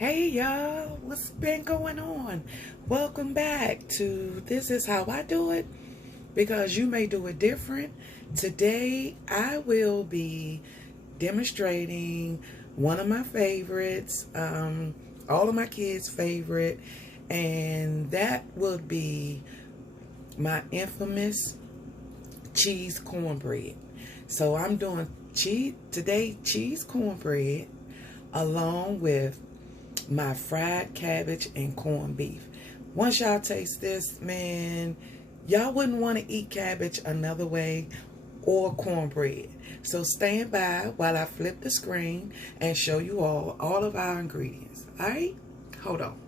Hey y'all, what's been going on? Welcome back to This Is How I Do It, because you may do it different. Today I will be demonstrating one of my favorites, all of my kids' favorite, and that would be my infamous cheese cornbread. So I'm doing cheese cornbread along with my fried cabbage and corned beef. Once y'all taste this, man, y'all wouldn't want to eat cabbage another way or cornbread. So stand by while I flip the screen and show you all of our ingredients. Alright? Hold on.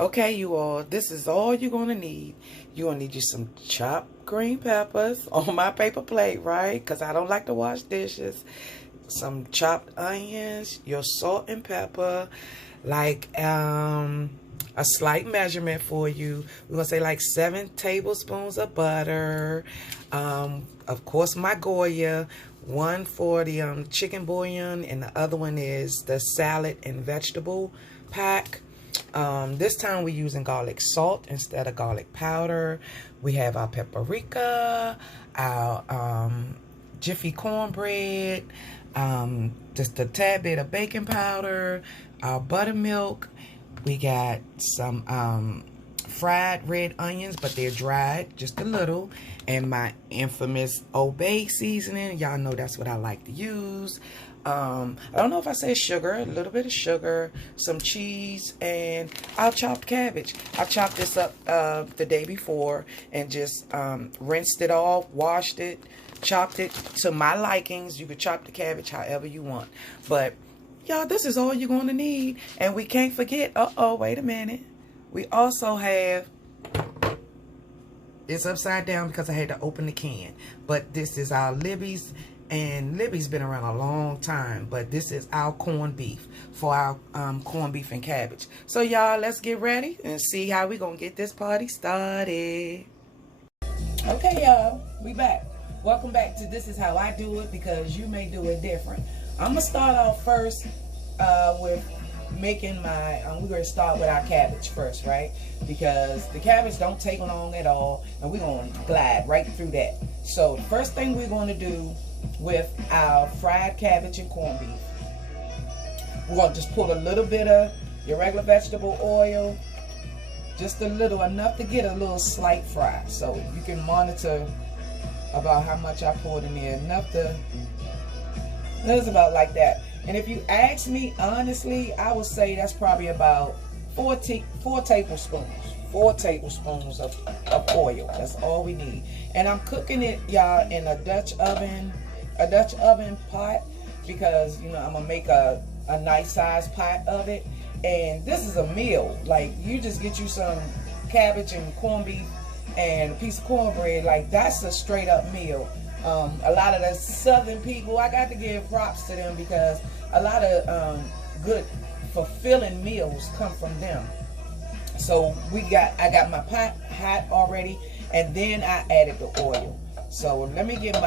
Okay, you all, this is all you're going to need. You're going to need you some chopped green peppers on my paper plate, right? Because I don't like to wash dishes. Some chopped onions, your salt and pepper, like a slight measurement for you. We're going to say like 7 tablespoons of butter. Of course, my Goya, one for the chicken bouillon, and the other one is the salad and vegetable pack. This time we're using garlic salt instead of garlic powder. We have our paprika, our Jiffy cornbread, just a tad bit of baking powder, our buttermilk. We got some fried red onions, but they're dried just a little, and my infamous Old Bay seasoning. Y'all know that's what I like to use. I don't know if I said sugar, a little bit of sugar, some cheese, and our chopped cabbage. I chopped this up the day before and just rinsed it off, washed it, chopped it to my likings. You could chop the cabbage however you want. But, y'all, this is all you're going to need. And we can't forget, wait a minute. We also have, it's upside down because I had to open the can. But this is our Libby's. And Libby's been around a long time, but this is our corned beef for our corned beef and cabbage. So y'all, let's get ready and see how we gonna get this party started. Okay, y'all, we back. Welcome back to This Is How I Do It, because you may do it different. I'm gonna start off first with making my, we're gonna start with our cabbage first, right? Because the cabbage don't take long at all, and we're gonna glide right through that. So the first thing we're gonna do with our fried cabbage and corned beef, we're going to just put a little bit of your regular vegetable oil, just a little, enough to get a little slight fry. So you can monitor about how much I poured in there. Enough to, that's about like that. And if you ask me honestly, I would say that's probably about 4 tablespoons. 4 tablespoons of oil. That's all we need. And I'm cooking it, y'all, in a Dutch oven pot, because you know I'm gonna make a nice size pot of it. And this is a meal. Like, you just get you some cabbage and corned beef and a piece of cornbread. Like, that's a straight up meal. A lot of the southern people, I got to give props to them, because a lot of good fulfilling meals come from them. So I got my pot hot already, and then I added the oil. So let me get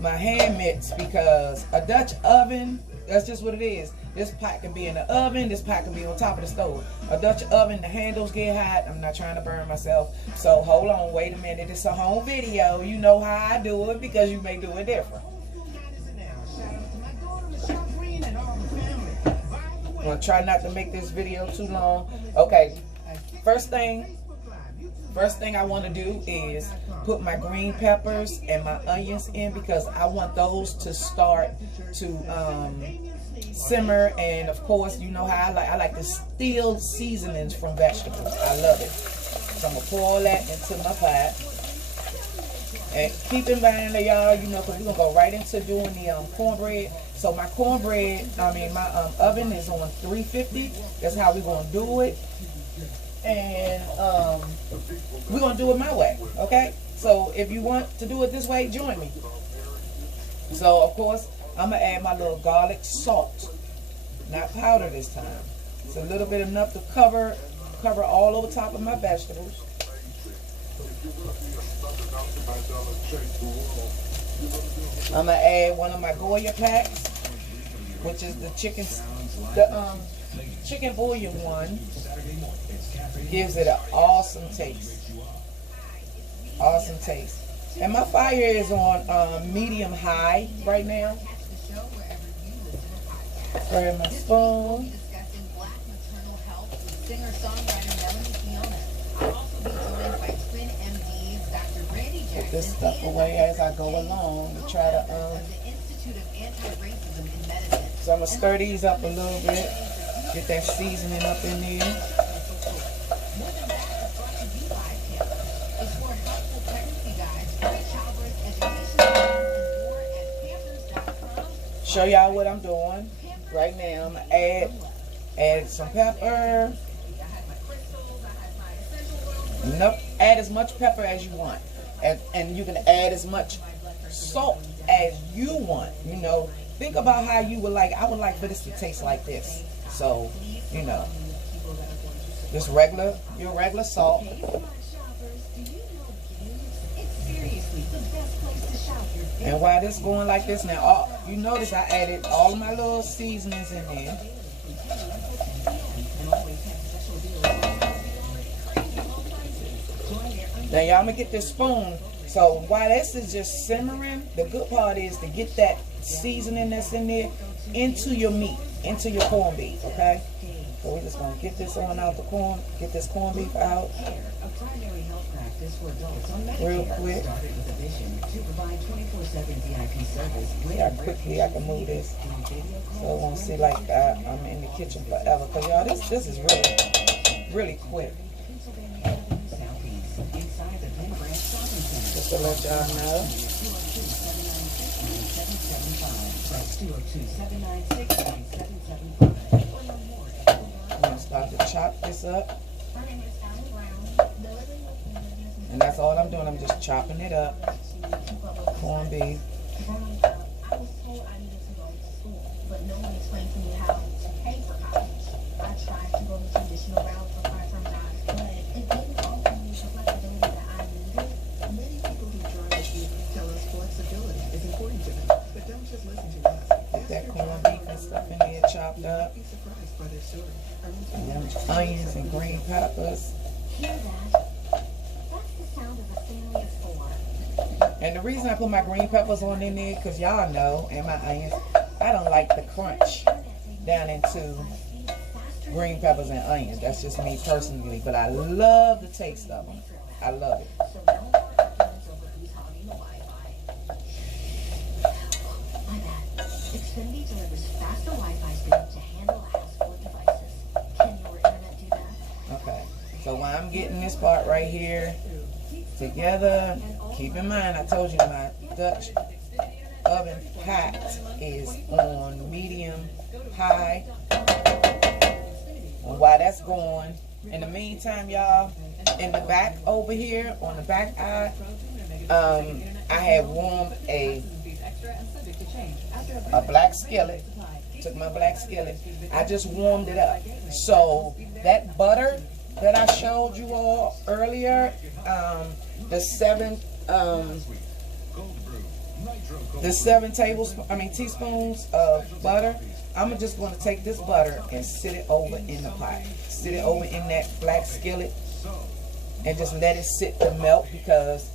my hand mitts, because a Dutch oven, that's just what it is. This pot can be in the oven, this pot can be on top of the stove. A Dutch oven, the handles get hot. I'm not trying to burn myself. So hold on, wait a minute. It's a home video. You know how I do it, because you may do it different. I'm gonna try not to make this video too long. Okay, first thing I want to do is put my green peppers and my onions in, because I want those to start to simmer. And of course, you know how I like the steel seasonings from vegetables. I love it. So I'm gonna pour all that into my pot. And keep in mind, y'all, you know, because we're gonna go right into doing the cornbread. So my cornbread, my oven is on 350. That's how we're gonna do it. And we're gonna do it my way, okay? So if you want to do it this way, join me. So of course, I'm gonna add my little garlic salt, not powder this time. It's a little bit enough to cover all over top of my vegetables. I'm gonna add one of my Goya packs. which is the chicken bouillon one. Gives it an awesome taste. Awesome taste. And my fire is on medium high right now. Grab my spoon. Put this stuff away as I go along to try to so I'm gonna stir these up a little bit, get that seasoning up in there. Show y'all what I'm doing right now. I'm gonna add some pepper. Nope, add as much pepper as you want, and you can add as much salt as you want. You know, think about how you would like. I would like for this to taste like this. So, you know, just your regular salt. And while this going like this now, you notice I added all of my little seasonings in there. Now y'all, I'm gonna get this spoon. So while this is just simmering, the good part is to get that seasoning that's in there into your meat, into your corned beef, okay? So we're just gonna get this on out the corn, get this corned beef out real quick. See how quickly I can move this. So I won't see like I'm in the kitchen forever. Cause y'all, this is really quick. Just to let y'all know. I'm gonna start to chop this up. And that's all I'm doing. I'm just chopping it up. Corned beef. I was told I needed to go to school, but no one explained to me how to pay for college. I tried to go the traditional route for part-time jobs, but it didn't offer me the flexibility that I needed. Many people who join the group tell us flexibility is important to them, but don't just listen to us. Get that corned beef and stuff in there chopped up. And then onions and green peppers. Hear that? That's the sound of a family of four. And the reason I put my green peppers on in there, because y'all know, and my onions, I don't like the crunch down into green peppers and onions. That's just me personally, but I love the taste of them. I love it. Xfinity delivers faster Wi-Fi speed to handle household devices. Can your internet do that? Okay, so while I'm getting this part right here together, keep in mind, I told you my Dutch oven pat is on medium high. And while that's going, in the meantime, y'all, in the back over here, on the back eye, I had warmed a black skillet. Took my black skillet. I just warmed it up. So that butter that I showed you all earlier, the seven teaspoons of butter. I'm just going to take this butter and sit it over in the pot. Sit it over in that black skillet and just let it sit to melt, because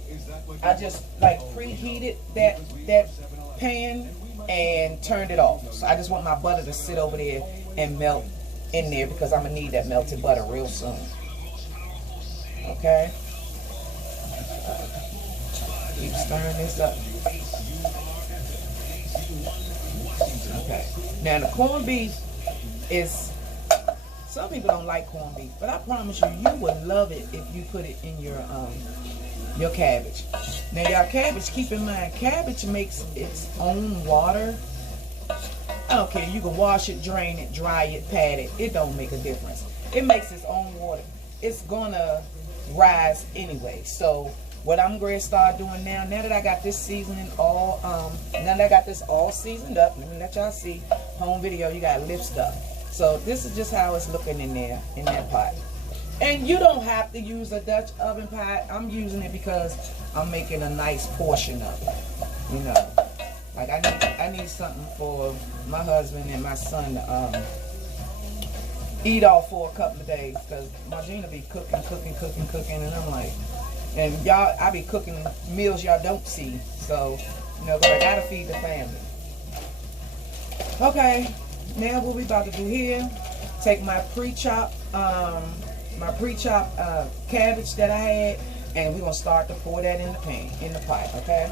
I just like preheated that pan and turned it off. So I just want my butter to sit over there and melt in there, because I'm gonna need that melted butter real soon. Okay. Keep stirring this up. Okay. Now the corned beef is, some people don't like corned beef, but I promise you, you would love it if you put it in your cabbage. Now y'all, cabbage, keep in mind, cabbage makes its own water. I don't care, you can wash it, drain it, dry it, pat it. It don't make a difference. It makes its own water. It's gonna rise anyway. So what I'm going to start doing now that I got this seasoning all, now that I got this all seasoned up, let me let y'all see, home video, you got lip stuff. So this is just how it's looking in there, in that pot. And you don't have to use a Dutch oven pot. I'm using it because I'm making a nice portion of it, you know. Like like I need something for my husband and my son to eat off for a couple of days, because Margina be cooking, and I'm like, and y'all, I be cooking meals y'all don't see, so you know, but I gotta feed the family. Okay, now what we about to do here? Take my pre-chopped cabbage that I had, and we're gonna start to pour that in the pan, in the pot. Okay.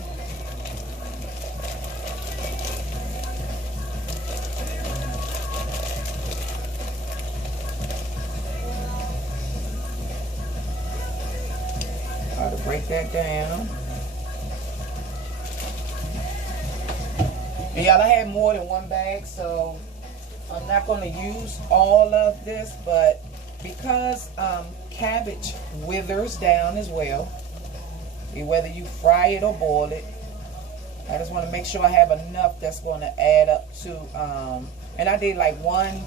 To break that down. And y'all, I had more than one bag, so I'm not going to use all of this, but because cabbage withers down as well, whether you fry it or boil it, I just want to make sure I have enough that's going to add up to, and I did like one,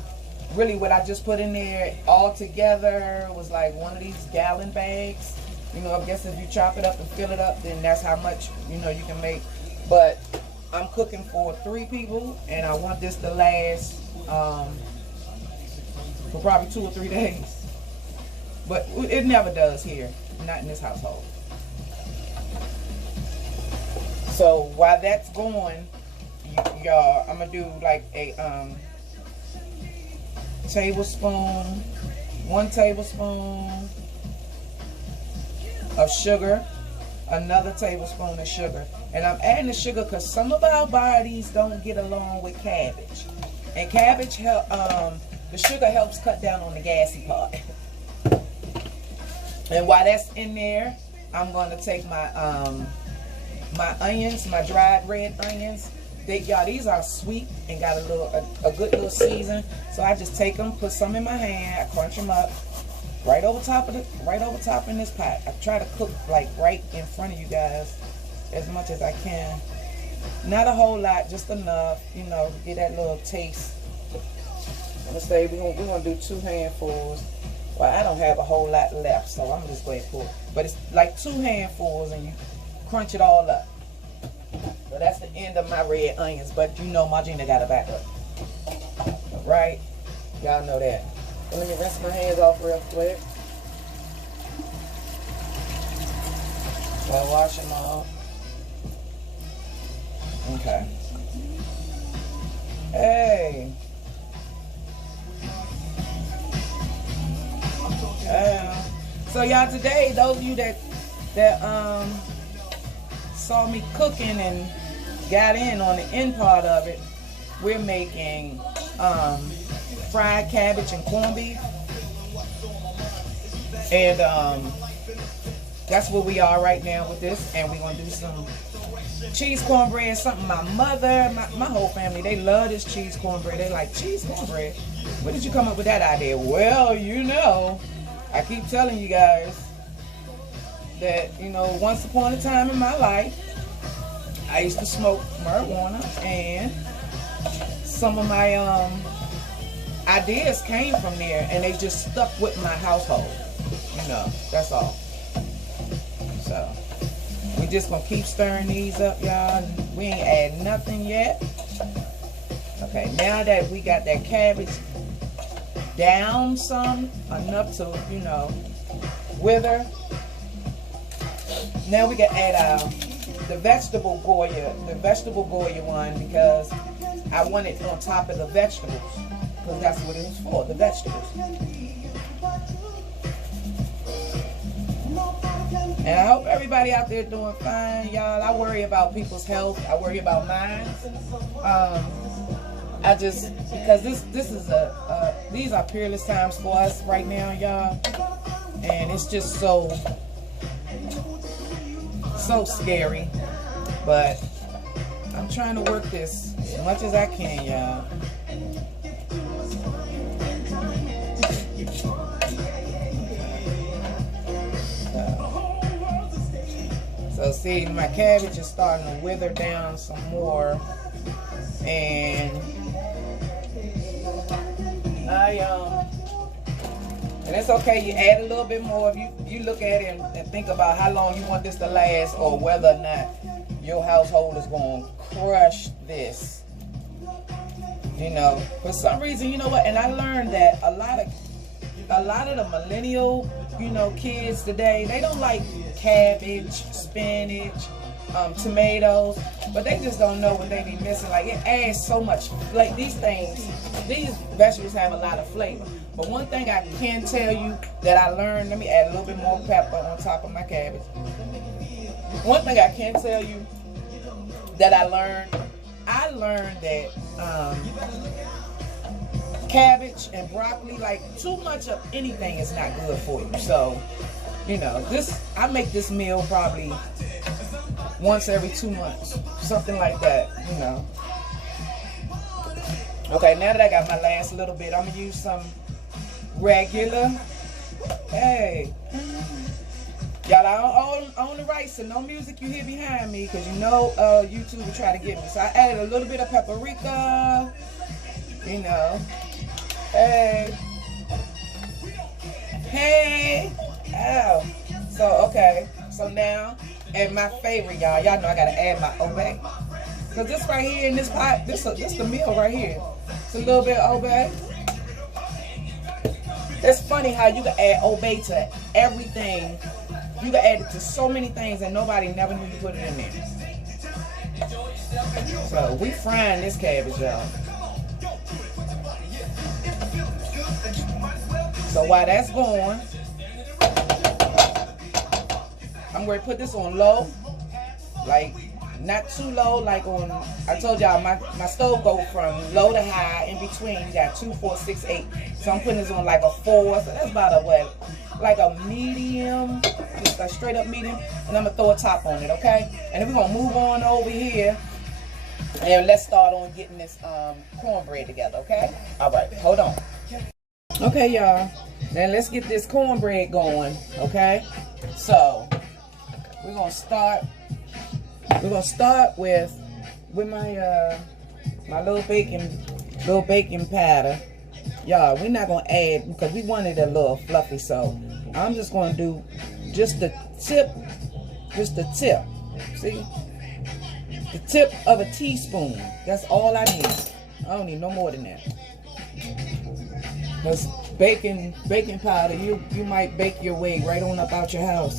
really what I just put in there all together was like one of these gallon bags. You know, I guess if you chop it up and fill it up, then that's how much, you know, you can make. But I'm cooking for 3 people, and I want this to last for probably 2 or 3 days. But it never does here, not in this household. So while that's going, y'all, I'm going to do like a tablespoon, 1 tablespoon of sugar, another tablespoon of sugar, and I'm adding the sugar because some of our bodies don't get along with cabbage, and cabbage help. The sugar helps cut down on the gassy part. And while that's in there, I'm going to take my my onions, my dried red onions. Y'all, these are sweet and got a good little season. So I just take them, put some in my hand, I crunch them up. Right over top in this pot. I try to cook like right in front of you guys as much as I can. Not a whole lot, just enough, you know, to get that little taste. I'm gonna say we're gonna do 2 handfuls. Well, I don't have a whole lot left, so I'm just going to pour. But it's like 2 handfuls, and you crunch it all up. So that's the end of my red onions. But you know, Margina got a backup, right? Y'all know that. Let me rinse my hands off real quick. I'll wash them off. Okay. Hey. So y'all, today, those of you that saw me cooking and got in on the end part of it, we're making fried cabbage and corned beef, and that's where we are right now with this. And we're gonna do some cheese cornbread, something my mother, my whole family, they love this cheese cornbread. They like, cheese cornbread? Where did you come up with that idea? Well, you know, I keep telling you guys that, you know, once upon a time in my life, I used to smoke marijuana, and some of my ideas came from there, and they just stuck with my household. You know, that's all. So we just gonna keep stirring these up, y'all. We ain't add nothing yet. Okay, now that we got that cabbage down some, enough to, you know, wither, now we can add the vegetable Goya one, because I want it on top of the vegetables, because that's what it was for, the vegetables. And I hope everybody out there doing fine, y'all. I worry about people's health. I worry about mine. I just, because this is these are peerless times for us right now, y'all. And it's just so scary. But I'm trying to work this as much as I can, y'all. So see, my cabbage is starting to wither down some more, and and it's okay. You add a little bit more. If you look at it and think about how long you want this to last, or whether or not your household is going crush this. You know, for some reason, you know what? And I learned that a lot of the millennial, you know, kids today, they don't like cabbage, spinach, tomatoes, but they just don't know what they be missing. Like, it adds so much, like these vegetables have a lot of flavor. But one thing I can tell you that I learned, let me add a little bit more pepper on top of my cabbage. One thing I can tell you that I learned that cabbage and broccoli, like too much of anything is not good for you. So, you know, I make this meal probably once every 2 months, something like that, you know. Okay, now that I got my last little bit, I'm gonna use some regular. Hey, y'all, I own the rights, so no music you hear behind me, because you know YouTube will try to get me. So I added a little bit of paprika, you know. Hey, ow. So, okay, so now, and my favorite, y'all know I gotta add my obey. Because this right here in this pot, this the meal right here. It's a little bit of obey. It's funny how you can add obey to everything. You can add it to so many things and nobody never knew you put it in there. So we frying this cabbage, y'all. So while that's going, I'm going to put this on low, like not too low, like on, I told y'all my stove go from low to high, in between you got 2, 4, 6, 8. So I'm putting this on like a 4, so that's about a what, like a medium, just a straight up medium, and I'm gonna throw a top on it, okay? And then we're gonna move on over here, and let's start on getting this cornbread together, okay? All right, hold on. Okay, y'all, now let's get this cornbread going, okay? So we're gonna start with my my little baking powder. Y'all, we're not gonna add, because we want it a little fluffy, so I'm just gonna do just the tip, see, the tip of a teaspoon. That's all I need. I don't need no more than that. Because baking powder, you might bake your way right on up out your house.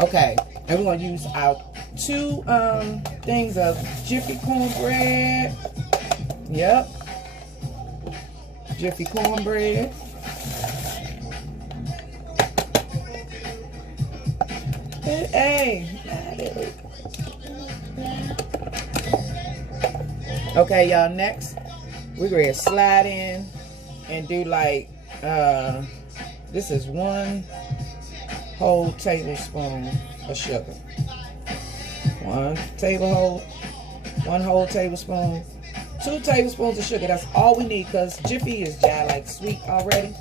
Okay, and we're gonna use our 2 things of Jiffy cornbread. Yep, Jiffy cornbread. Hey. Okay, y'all, next we're gonna slide in and do like this is 1 whole tablespoon of sugar. 1 whole tablespoon. 2 tablespoons of sugar. That's all we need, because Jiffy is like sweet already.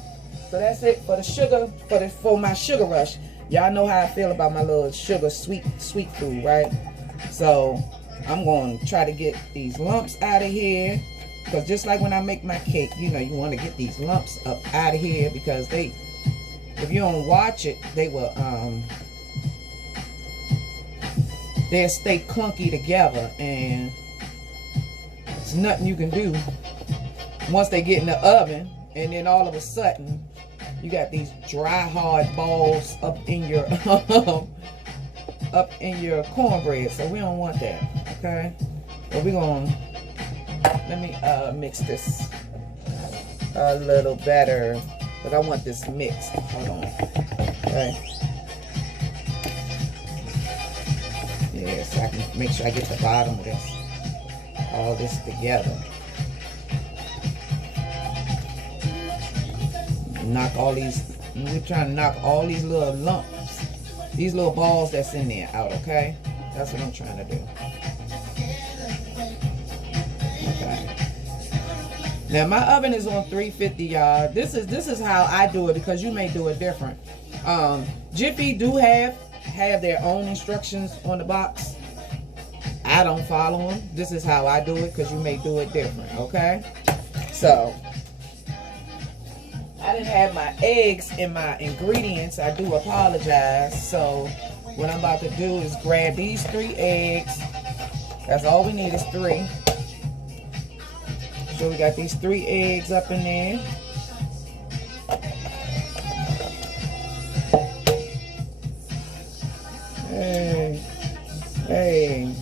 So that's it for the sugar, for my sugar rush. Y'all know how I feel about my little sugar sweet food, right? So I'm going to try to get these lumps out of here, because just like when I make my cake, you know, you want to get these lumps up out of here, because if you don't watch it, they will they'll stay clunky together, and there's nothing you can do once they get in the oven, and then all of a sudden you got these dry hard balls up in your cornbread. So we don't want that, okay? But we're gonna, let me mix this a little better, because I want this mixed. Hold on. Okay. Yeah, so I can make sure I get the bottom of this, all this together. Knock all these, we're trying to knock all these little lumps, these little balls that's in there out, okay? That's what I'm trying to do. Okay. Now my oven is on 350, y'all. This is how I do it, because you may do it different. Jiffy do have their own instructions on the box. I don't follow them. This is how I do it, because you may do it different, okay? So I didn't have my eggs in my ingredients. I do apologize. So what I'm about to do is grab these 3 eggs, That's all we need is 3. So we got these 3 eggs up in there. Hey,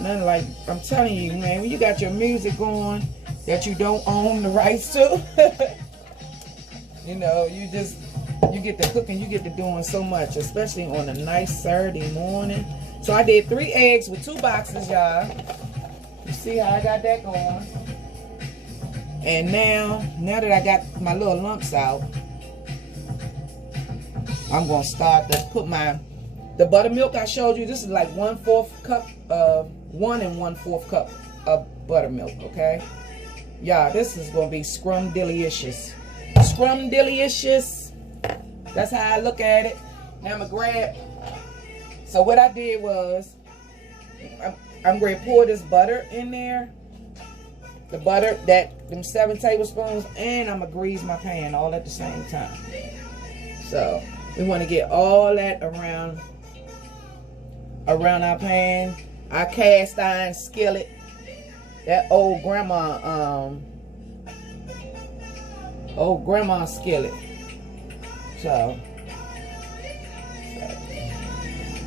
nothing like, I'm telling you, man, when you got your music going that you don't own the rights to, you know, you get to cooking, you get to doing so much, especially on a nice Saturday morning. So I did 3 eggs with 2 boxes, y'all. You see how I got that going? And now that I got my little lumps out, I'm gonna start to put the buttermilk I showed you. This is like 1/4 cup of 1 1/4 cup of buttermilk, okay? Y'all, this is gonna be scrumdiddlyicious. Scrumdiddlyicious. That's how I look at it. Now I'm gonna grab. So what I did was, I'm going to pour this butter in there. The butter, them 7 tablespoons, and I'm going to grease my pan all at the same time. So we want to get all that around our pan. Our cast iron skillet. That old grandma skillet. So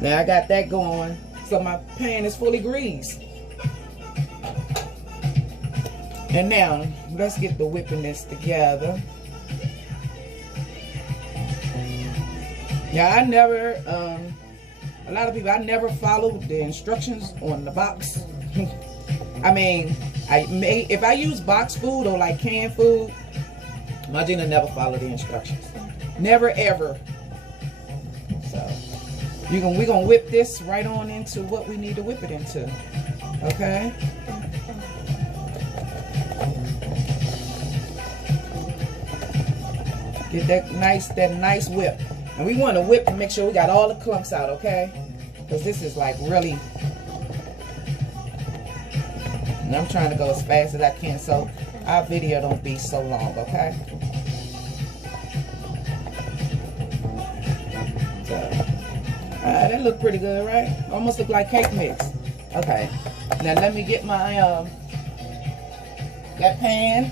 now I got that going. So my pan is fully greased. And now let's get the whipping this together. Yeah, I never, a lot of people, I never followed the instructions on the box. I mean, if I use box food or like canned food, my Gina never followed the instructions. Never ever. So we're gonna whip this right on into what we need to whip it into. Okay. Get that nice whip. And we want to whip to make sure we got all the clumps out, okay? Because this is like really, and I'm trying to go as fast as I can so our video don't be so long, okay? So, that look pretty good, right? Almost look like cake mix. Okay. Now let me get my that pan,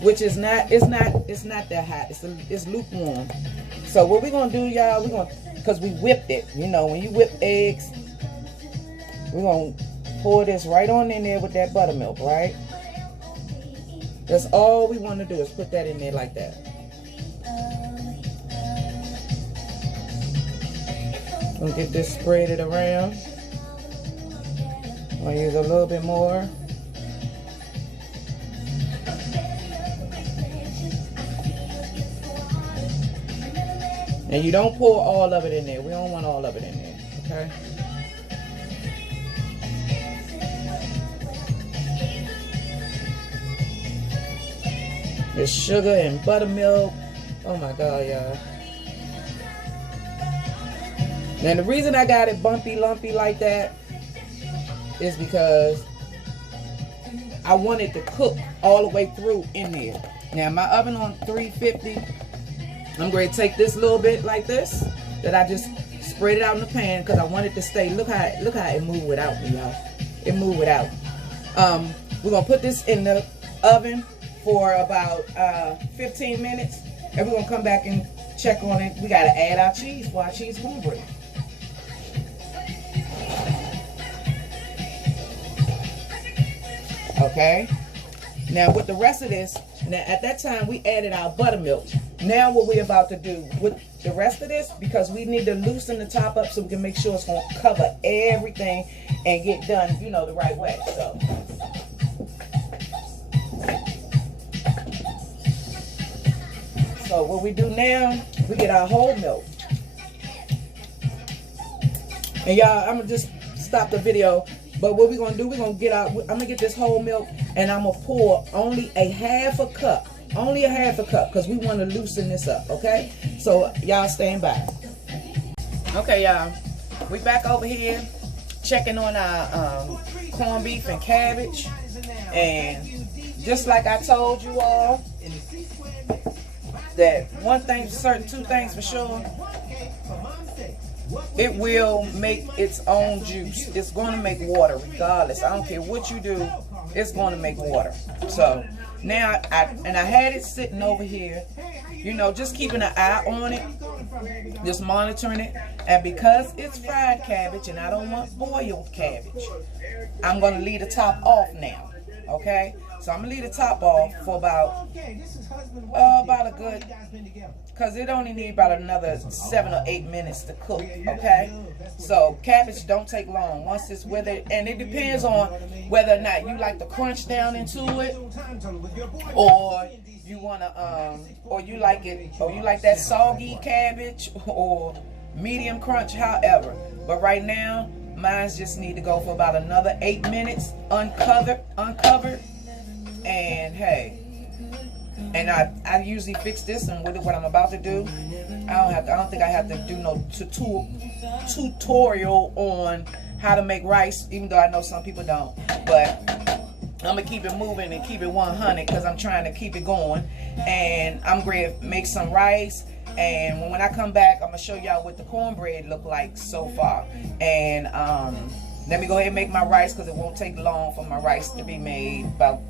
which is not, it's not that hot. It's lukewarm. So what we're gonna do, y'all, because we whipped it. You know, when you whip eggs, we're gonna pour this right on in there with that buttermilk, right? That's all we want to do is put that in there like that. Gonna get this spread around. I'm gonna use a little bit more. And you don't pour all of it in there. We don't want all of it in there, okay? There's sugar and buttermilk. Oh my God, y'all. Now the reason I got it bumpy, lumpy like that is because I want it to cook all the way through in there. Now my oven on 350. I'm going to take this little bit like this that I just spread it out in the pan because I want it to stay. Look how it moved without me, y'all. It moved without. We're going to put this in the oven for about 15 minutes, and we're going to come back and check on it. We got to add our cheese for our cheese cornbread. Okay. Now with the rest of this, now at that time we added our buttermilk. Now what we're about to do with the rest of this, because we need to loosen the top up so we can make sure it's going to cover everything and get done, you know, the right way. So what we do now, we get our whole milk. And y'all, I'm going to just stop the video. But what we're going to do, I'm going to get this whole milk and I'm going to pour only a half a cup. Only a half a cup because we want to loosen this up, okay? So y'all stand by. Okay, y'all. We back over here checking on our corned beef and cabbage. And just like I told you all, that one thing for certain, two things for sure. it will make its own juice. It's going to make water regardless. I don't care what you do, it's going to make water. So now I had it sitting over here, you know, just keeping an eye on it, just monitoring it. And because it's fried cabbage and I don't want boiled cabbage, I'm going to leave the top off now. Okay, so I'm gonna leave the top off for about a good, because it only need about another 7 or 8 minutes to cook. Okay, so cabbage don't take long once it's with it, and it depends on whether or not you like to crunch down into it, or you wanna or you like that soggy cabbage, or medium crunch, however. But right now, mines just need to go for about another 8 minutes uncovered. And hey, and I usually fix this, and with what I'm about to do, I don't think I have to do no tutorial on how to make rice, even though I know some people don't. But I'm gonna keep it moving and keep it 100 because I'm trying to keep it going. And I'm going to make some rice. And when I come back, I'm going to show y'all what the cornbread look like so far. And let me go ahead and make my rice because it won't take long for my rice to be made, about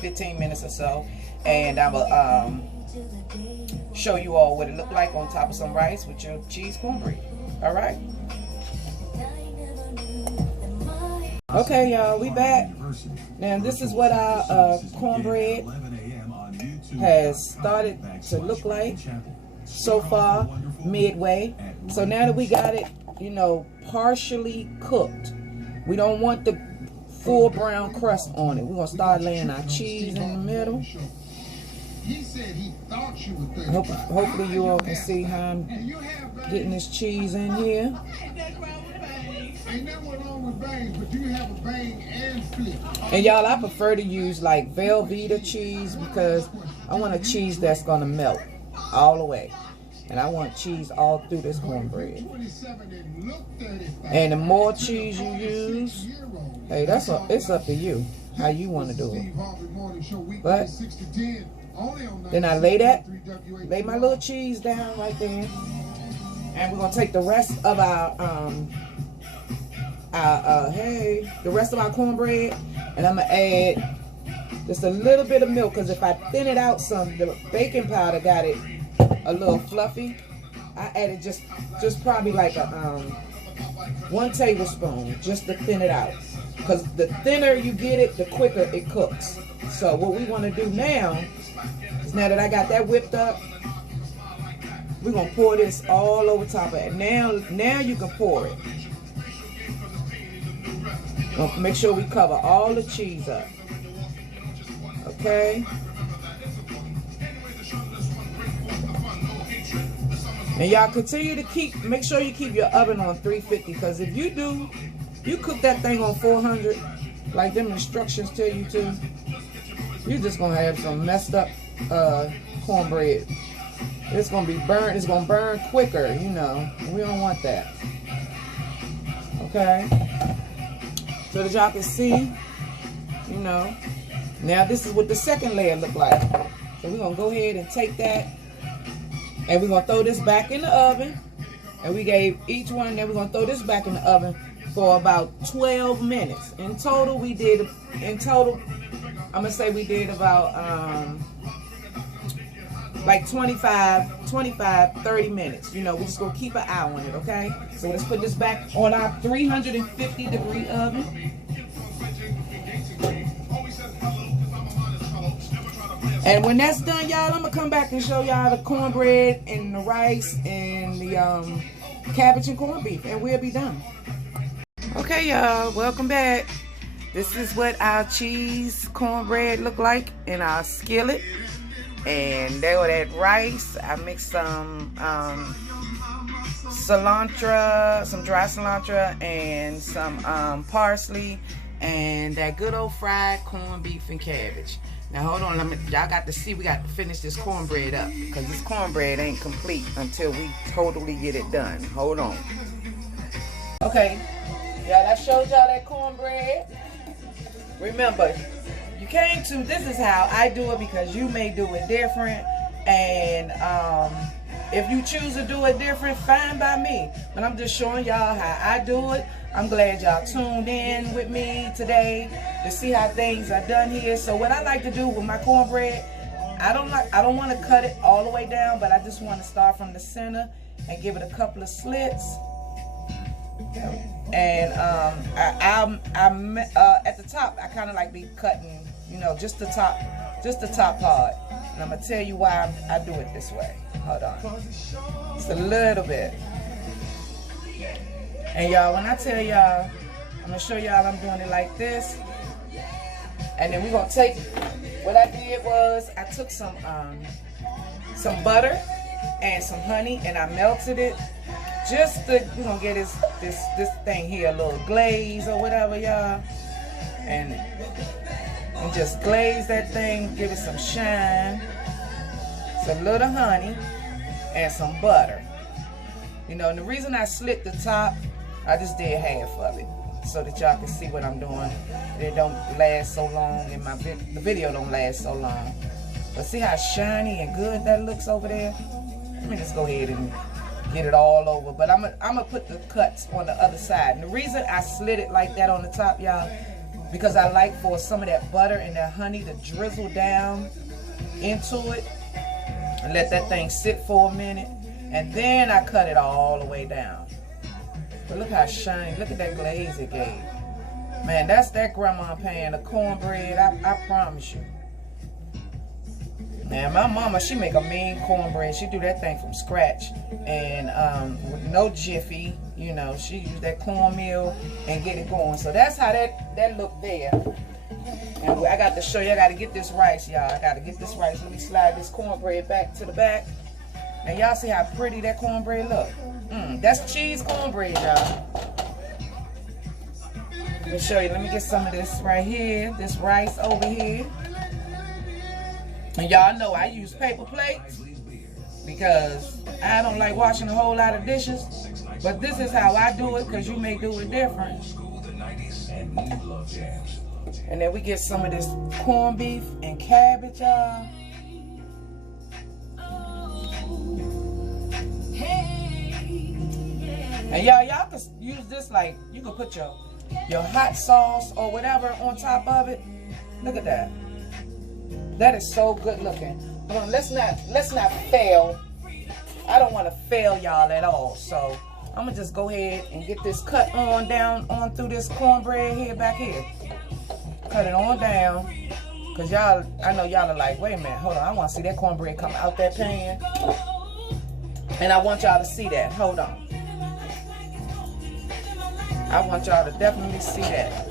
15 minutes or so. And I will show you all what it looked like on top of some rice with your cheese cornbread. All right? Okay, y'all, we back. Now, this is what our cornbread has started to look like so far, midway. So now that we got it, you know, partially cooked, we don't want the full brown crust on it. We're gonna start laying our cheese in the middle. Hopefully you all can see how I'm getting this cheese in here. And y'all, I prefer to use like Velveeta cheese because I want a cheese that's gonna melt all the way, and I want cheese all through this cornbread. And the more cheese you use, hey, it's up to you how you want to do it. But then I lay my little cheese down right there, and we're gonna take the rest of our cornbread, and I'm gonna add just a little bit of milk, because if I thin it out some, the baking powder got it a little fluffy. I added just probably like a 1 tablespoon just to thin it out, because the thinner you get it, the quicker it cooks. So what we want to do now is, now that I got that whipped up, we're gonna pour this all over top of it. Now you can pour it. Make sure we cover all the cheese up. Okay. And y'all continue to make sure you keep your oven on 350, because if you do, you cook that thing on 400, like them instructions tell you to, you're just gonna have some messed up cornbread. It's gonna be burnt. It's gonna burn quicker, you know. We don't want that. Okay. So that y'all can see, you know. Now this is what the second layer look like. So we're gonna go ahead and take that, and we're gonna throw this back in the oven. And we gave each one, and then we're gonna throw this back in the oven for about 12 minutes. In total, I'm gonna say we did about like 30 minutes. You know, we're just gonna keep an eye on it, okay? So let's put this back on our 350-degree oven. And when that's done, y'all, I'm gonna come back and show y'all the cornbread and the rice and the cabbage and corned beef, and we'll be done. Okay, y'all, welcome back. This is what our cheese cornbread look like in our skillet. And there with that rice, I mixed some cilantro, some dry cilantro, and some parsley, and that good old fried corned beef and cabbage. Now hold on, y'all got to see, we got to finish this cornbread up, because this cornbread ain't complete until we totally get it done. Hold on. Okay, y'all, I showed y'all that cornbread. Remember, this is how I do it, because you may do it different. And If you choose to do it different, fine by me. But I'm just showing y'all how I do it. I'm glad y'all tuned in with me today to see how things are done here. So what I like to do with my cornbread, I don't want to cut it all the way down, but I just want to start from the center and give it a couple of slits. And at the top, I kind of like be cutting, you know, just the top part. And I'm gonna tell you why I do it this way. Hold on, just a little bit. And y'all, when I tell y'all, I'm gonna show y'all I'm doing it like this. And then we're gonna take, what I did was I took some butter and some honey and I melted it. Just to, we're gonna get this thing here a little glaze or whatever, y'all. And just glaze that thing, give it some shine. Some little honey and some butter. You know, and the reason I slit the top, I just did half of it so that y'all can see what I'm doing. It don't last so long, and the video don't last so long. But see how shiny and good that looks over there? Let me just go ahead and get it all over. But I'm gonna put the cuts on the other side. And the reason I slit it like that on the top, y'all, because I like for some of that butter and that honey to drizzle down into it and let that thing sit for a minute. And then I cut it all the way down. But look how shiny, look at that glaze it gave. Man, that's that grandma pan of cornbread, I promise you. Man, my mama, she make a mean cornbread. She do that thing from scratch. And with no jiffy, you know, she use that cornmeal and get it going. So that's how that look there. And I got to show you, I got to get this rice, y'all. I got to get this rice. Let me slide this cornbread back to the back. And y'all see how pretty that cornbread look? That's cheese cornbread, y'all. Let me show you. Let me get some of this right here. This rice over here. And y'all know I use paper plates because I don't like washing a whole lot of dishes. But this is how I do it, because you may do it different. And then we get some of this corned beef and cabbage, y'all. And y'all can use this, like, you can put your hot sauce or whatever on top of it. Look at that. That is so good looking. But let's not fail. I don't want to fail y'all at all. So I'm gonna just go ahead and get this cut on through this cornbread here back here. Cut it on down. Cause y'all, I know y'all are like, wait a minute, hold on, I want to see that cornbread come out that pan. And I want y'all to see that. Hold on. I want y'all to definitely see that.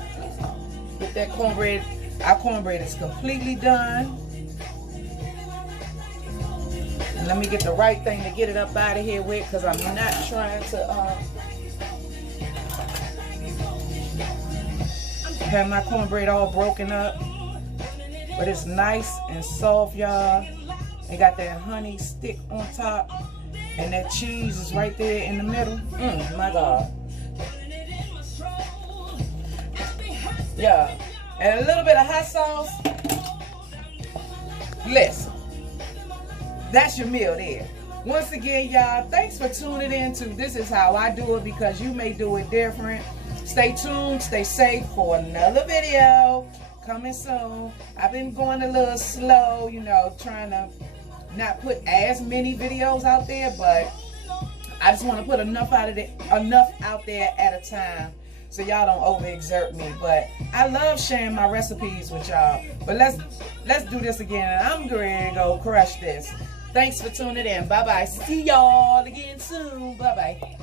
Get that cornbread. Our cornbread is completely done. And let me get the right thing to get it up out of here with, because I'm not trying to have my cornbread all broken up. But it's nice and soft, y'all. It got that honey stick on top. And that cheese is right there in the middle. My God. Yeah. And a little bit of hot sauce. Listen. That's your meal there. Once again, y'all, thanks for tuning in to This Is How I Do It, because you may do it different. Stay tuned. Stay safe for another video coming soon. I've been going a little slow, you know, trying to not put as many videos out there, but I just want to put enough out there at a time, so y'all don't overexert me. But I love sharing my recipes with y'all. But let's do this again, and I'm ready to go crush this. Thanks for tuning in. Bye bye. See y'all again soon. Bye bye.